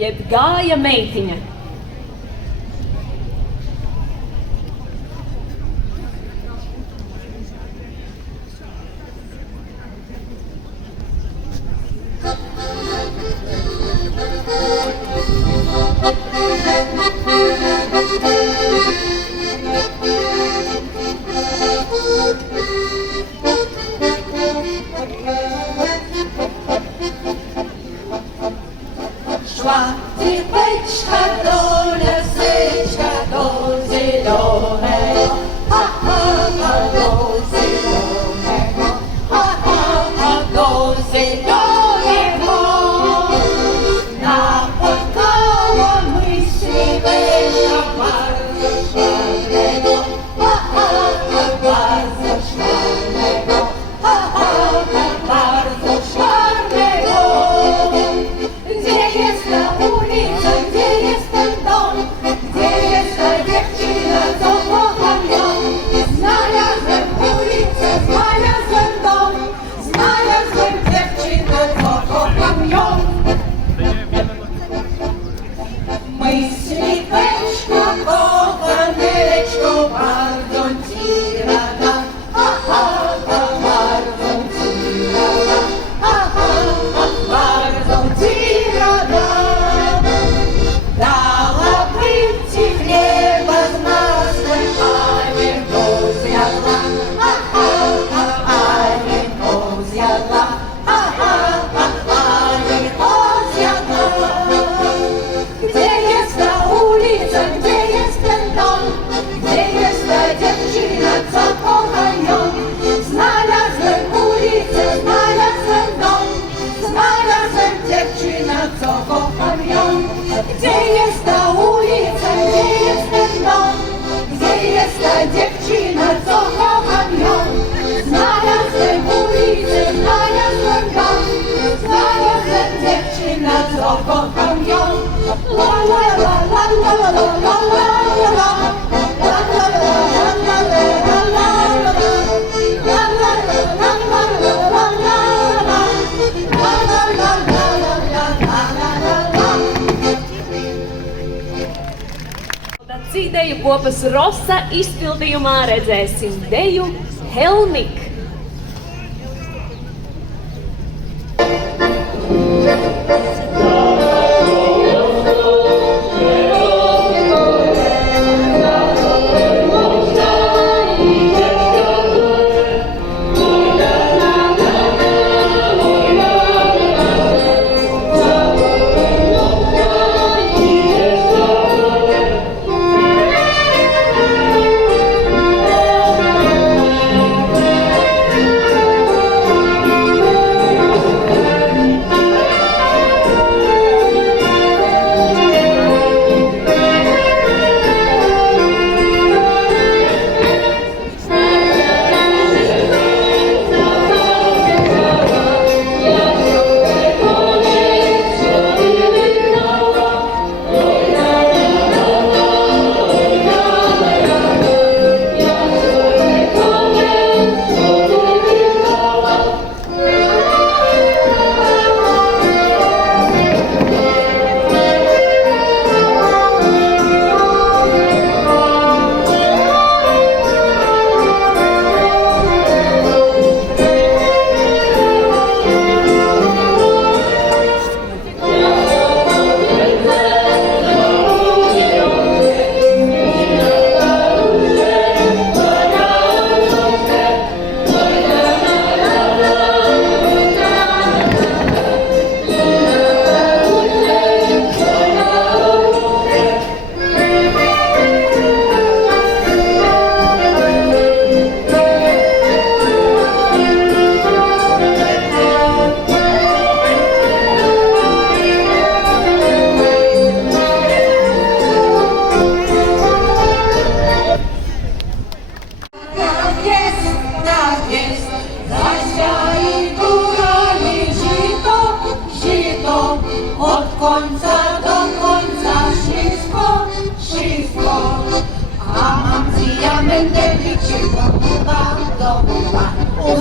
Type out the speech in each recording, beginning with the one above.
Jeb gāja meitiņa. Szła typeczka do laseczka, do zielonego, ha, ha, ha, do zielonego, ha, ha, ha, do zielonego. Napotkała myśliwego bardzo szalnego, ha, ha, ha, bardzo szalnego, ha, ha, ha, bardzo szalnego. Gdzie jest ta ulica, gdzie jest ten dom, gdzie jest ta dziewczyna, co kocham ją? Znalazłem ulicę, znalazłem dom, znalazłem dziewczynę, co kocham ją. Myśliweczko, kochaneczko, bardzo ci rada, ha, ha, ha, bardzo ci rada, ha, ha, ha, bardzo ci rada. Dałabym ci chleba z masłem, a nie go zjadła, ha, ha, ha, a nie go zjadła, ha, ha, ha, a nie go zjadła. Gdzie jest ta ulica, gdzie jest ten dom, gdzie jest ta dziewczyna, co kocha ją? Znalazłem ulicę, znalazłem dom, znalazłem dziewczynę, co kocham ją. Gdzie jest ta ulica, gdzie jest ten dom, gdzie jest ta dziewczyna, co kocham ją? Znalazłem ulicę, znalazłem dom, znalazłem dziewczynę, co kocham ją. La la la la la la la la la la. La la la la la la la la la. La la la la la la la la la. La la la la la la la la la. Cīdeju kopas Rosa izpildījumā redzēsim deju Helmik.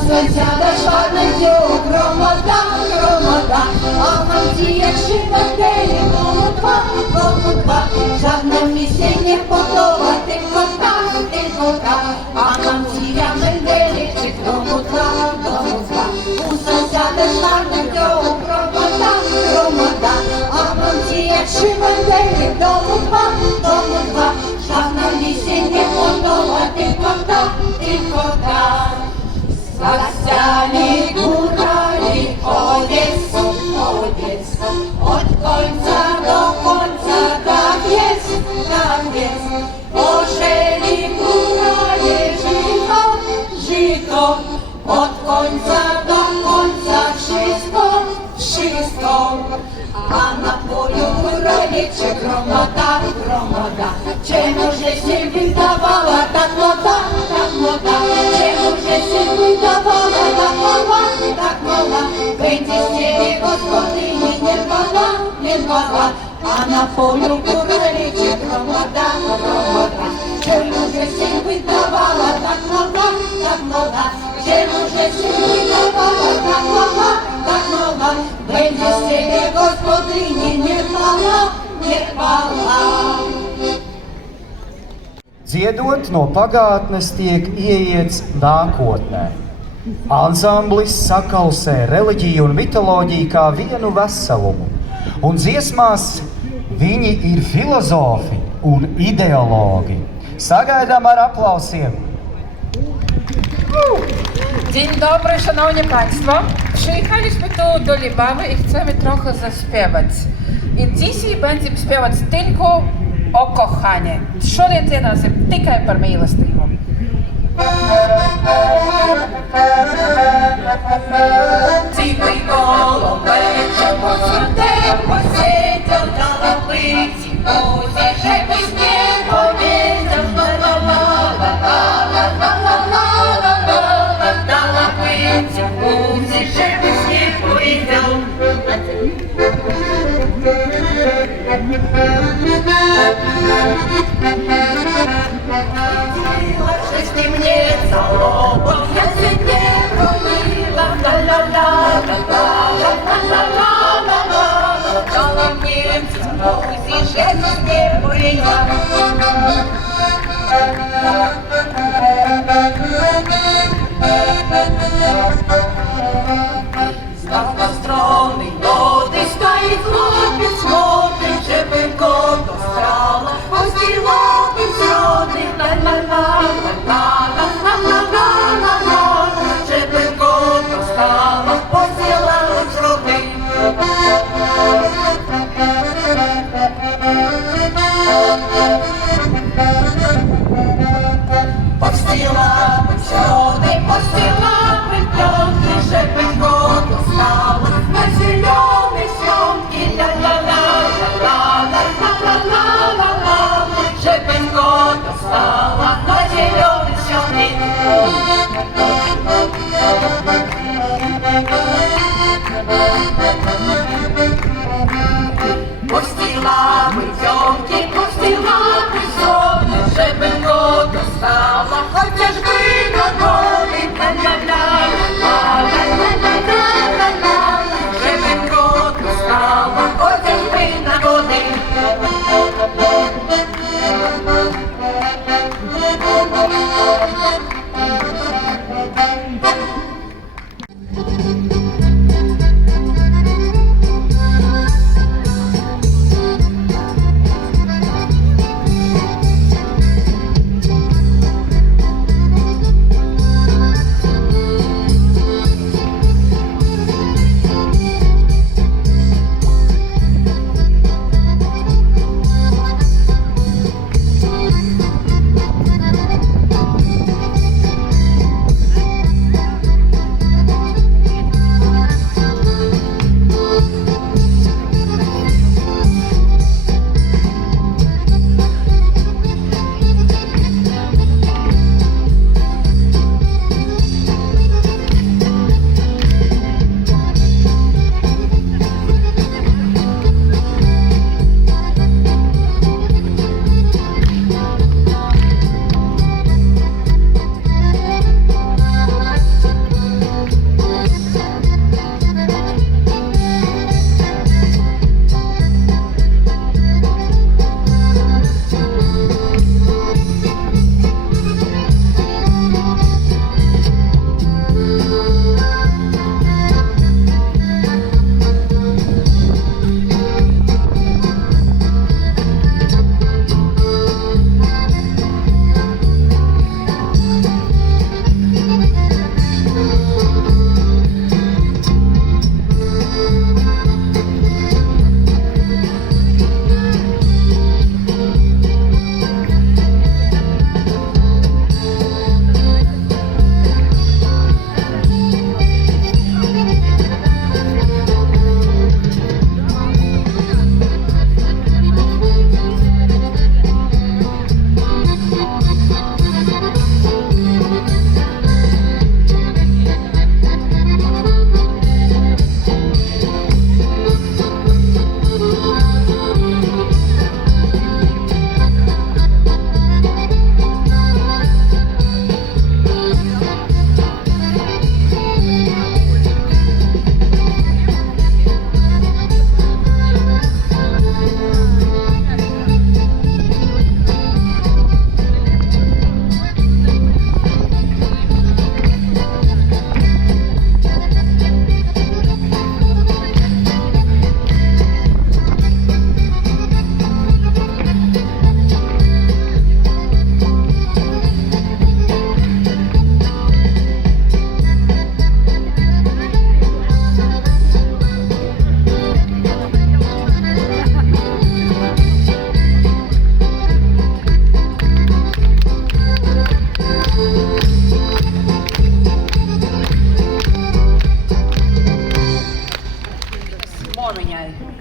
Sąsiada szła będzie gromada, gromada, a mam ті, як шивателі, кому два, жадна в лісі не подола, ти кота, а нам ті, як менделі, чи кому два, у сусяда шарна цього громада, а нам ті, як шивателі, дому два, жадна в лісі не подола, ти кота. Засяли гурали Одессу, от конца до конца, так есть, пошли гурали жито, от конца до конца, шисто, а на полю гурали че громада, чему же си выдавала так мода, чему же си выдавала так мода, пейте стены господыни не рвала, а на полю гурали че громада, чему же си выдавала так мода, чему же си выдавала так мода, пейте стены господыни не рвала. Dziedot no pagātnes tiek ieiets nākotnē. Ansamblis sakausē reliģiju un mitoloģiju kā vienu veselumu. Un dziesmās viņi ir filozofi un ideologi. Sagaidām ar aplausiem! Dzień dobry, szanowni państwo. Przyjechaliśmy tu do Libawy i chcemy trochę zaśpiewać. I dzisiaj będziemy śpiewać tylko o kochanie. Що дитина тикає per милостиву. Тихий голубече посидел на лапиці, узі же пісні повідав, на лапиці, узі же пісні повідав. Ложись ты мне залогом, я себе промила, дала мне узі же пісні повідав. Став построений води, стоїть хлопець модний, Шепенько до страла, постілати зроди, Шепенько до страла, постілати зроди. Постіла пенсіони, постіла пеньонки, Шепенько до страла, на зеленой сьомки, Шепенько до страла, на зеленой сьомки. Постіла пенсіонки, постіла пенсіони, Шепенько до страла, хоча ж би на долі, Шепенько до страла, хоча ж би на долі. mumiņai.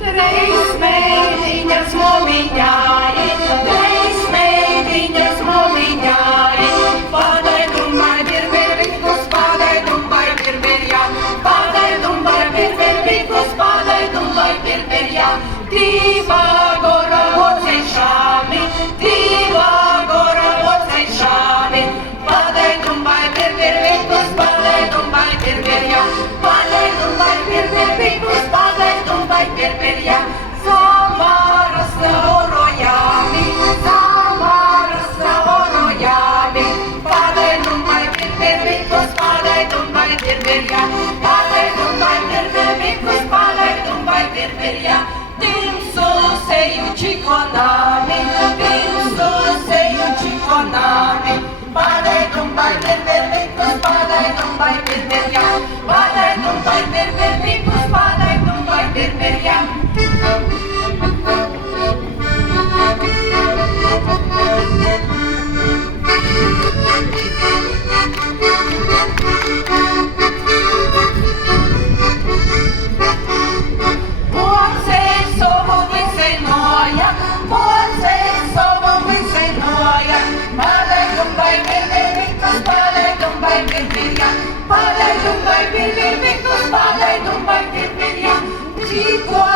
Trīs meitiņas mumiņai, trīs meitiņas mumiņai. Padai dumbai birbir vikus, padai dumbai birbir ja. Padai dumbai birbir vikus, padai dumbai birbir ja. Diva gora ocešami, diva gora ocešami. Padai dumbai birbir vikus, padai dumbai birbir ja. Padai dumbai birbir vikus, padai dumbai birbir ja. Samaras orojami, samaras orojami. Padai dumbai birbir vikus, padai dumbai birbir ja. Padai dumbai birbir vikus, padai dumbai birbir ja. Dimsu seju čikonami, dimsu seju čikonami. Padai dumbai birbir vikus, padai dumbai birbir ja. Padai dumbai birbir vikus, padai dumbai birbir ja. Padai dumbai birbir vikus, padai dumbai birbir ja. Cikon